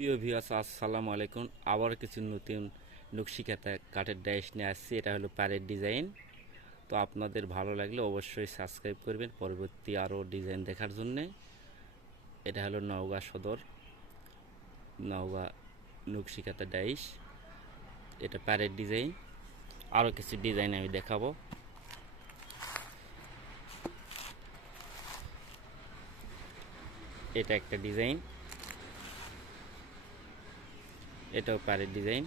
প্রিয় ভিউয়ার্স, আসসালামু আলাইকুম। আবার কিছু নতুন নকশিকাতা কাঠের ডাইস নিয়ে আসছি। এটা হলো প্যারের ডিজাইন। তো আপনাদের ভালো লাগলে অবশ্যই সাবস্ক্রাইব করবেন। পরবর্তী আরও ডিজাইন দেখার জন্যে এটা হলো নওগাঁ সদর, নওগাঁ নকশিকাতা ডাইস। এটা প্যারের ডিজাইন। আরও কিছু ডিজাইন আমি দেখাবো। এটা একটা ডিজাইন। এটাও পাড়ের ডিজাইন।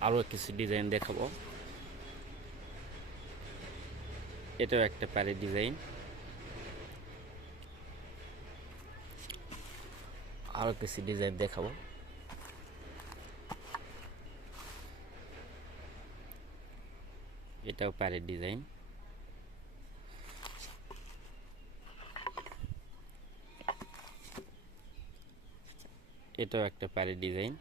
আরও কিছু ডিজাইন দেখাবো। এটাও একটা পাড়ের ডিজাইন। আরও কিছু ডিজাইন দেখাবো। এটাও পাড়ের ডিজাইন। এটাও একটা প্যারের ডিজাইন।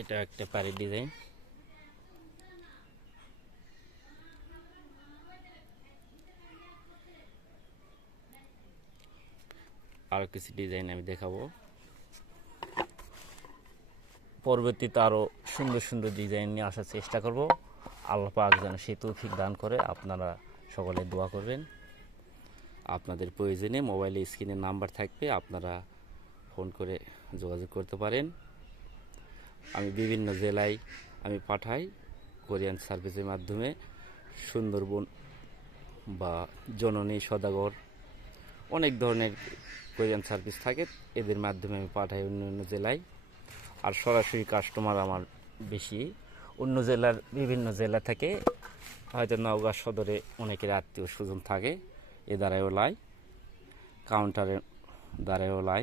এটাও একটা প্যারের ডিজাইন। আরও কিছু ডিজাইন আমি দেখাবো। পরবর্তীতে আরও সুন্দর সুন্দর ডিজাইন নিয়ে আসার চেষ্টা করব। আল্লাহ পাক যেন সে তৌফিক দান করে আপনারা সকলে দোয়া করবেন। আপনাদের প্রয়োজনে মোবাইলে স্ক্রিনের নাম্বার থাকবে, আপনারা ফোন করে যোগাযোগ করতে পারেন। আমি বিভিন্ন জেলায় আমি পাঠাই কোরিয়ান সার্ভিসের মাধ্যমে। সুন্দরবন বা জননী, সদাগর, অনেক ধরনের কোরিয়ান সার্ভিস থাকে, এদের মাধ্যমে আমি পাঠাই অন্য অন্য জেলায়। আর সরাসরি কাস্টমার আমার বেশি। অন্য জেলার বিভিন্ন জেলা থেকে হয়তো নওগাঁ সদরে অনেকের আত্মীয় স্বজন থাকে, এ দ্বারাও লাই কাউন্টারে দ্বারাও লাই।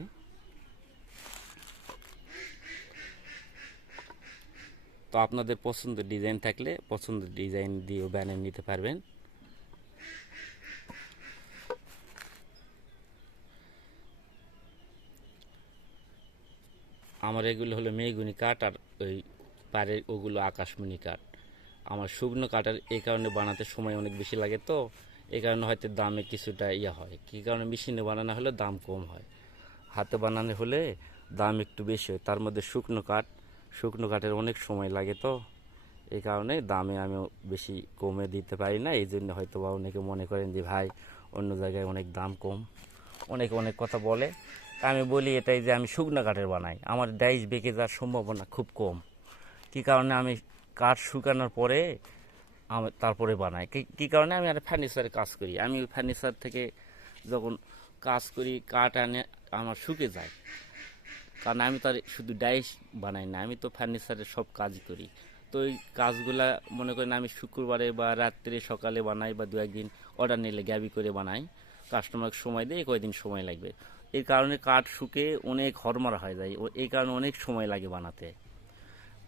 তো আপনাদের পছন্দের ডিজাইন থাকলে পছন্দের ডিজাইন দিয়েও ব্যানার নিতে পারবেন। আমার এগুলো হলো মেগুনি কাঠ আর ওই পাড়ের ওগুলো আকাশমণি কাঠ। আমার শুকনো কাঠের এই কারণে বানাতে সময় অনেক বেশি লাগে তো, এই কারণে হয়তো দামে কিছুটা ইয়ে হয়। কী কারণে মেশিনে বানানো হলে দাম কম হয়? হাতে বানানো হলে দাম একটু বেশি হয়। তার মধ্যে শুকনো কাঠ, শুকনো কাঠের অনেক সময় লাগে তো, এই কারণে দামে আমি বেশি কমে দিতে পারি না। এই জন্য হয়তো বা অনেকে মনে করেন যে, ভাই, অন্য জায়গায় অনেক দাম কম। অনেকে অনেক কথা বলে। আমি বলি এটাই যে, আমি শুকনো কাঠের বানাই। আমার ডাইস বেঁকে যাওয়ার সম্ভাবনা খুব কম। কী কারণে আমি কাঠ শুকানোর পরে আমি তারপরে বানাই। কি- কারণে আমি আর ফার্নিচারে কাজ করি। আমি ওই ফার্নিচার থেকে যখন কাজ করি, কাঠ আনে, আমার শুকে যায়। কারণ আমি তো আর শুধু ডাইস বানাই না, আমি তো ফার্নিচারের সব কাজ করি। তো ওই কাজগুলা, মনে করেন আমি শুক্রবারে বা রাত্রে সকালে বানাই বা দু একদিন অর্ডার নিলে গ্যাবি করে বানাই। কাস্টমারকে সময় দেয় কয়দিন সময় লাগবে। এই কারণে কাঠ শুকে অনেক হরমারা হয়ে যায়। এই কারণে অনেক সময় লাগে বানাতে।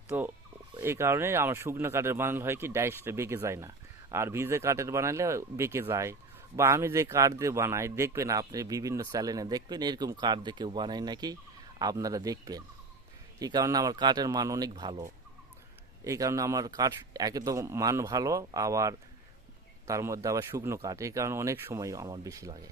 তো এই কারণে আমার শুকনো কাঠের বানালে হয় কি, ডাইসটা বেঁকে যায় না। আর ভিজে কাঠের বানালে বেঁকে যায়। বা আমি যে কাঠ দিয়ে বানাই, দেখবেন আপনি বিভিন্ন চ্যানেলে দেখবেন, এরকম কাঠ দিয়ে কেউ বানায় নাকি? আপনারা দেখবেন। এই কারণে আমার কাঠের মান অনেক ভালো। এই কারণে আমার কাঠ একে তো মান ভালো, আবার তার মধ্যে আবার শুকনো কাঠ। এই কারণে অনেক সময় আমার বেশি লাগে।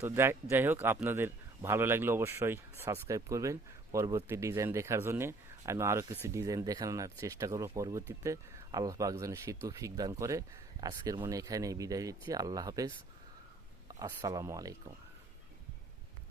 তো যাই হোক, আপনাদের ভালো লাগলে অবশ্যই সাবস্ক্রাইব করবেন। পরবর্তী ডিজাইন দেখার জন্য আমি আরও কিছু ডিজাইন দেখানোর চেষ্টা করব পরবর্তীতে। আল্লাহ পাক যেন সে তৌফিক দান করে। আজকের মনে এখানে বিদায় দিচ্ছি আল্লাহ হাফেজ। আসসালামু আলাইকুম।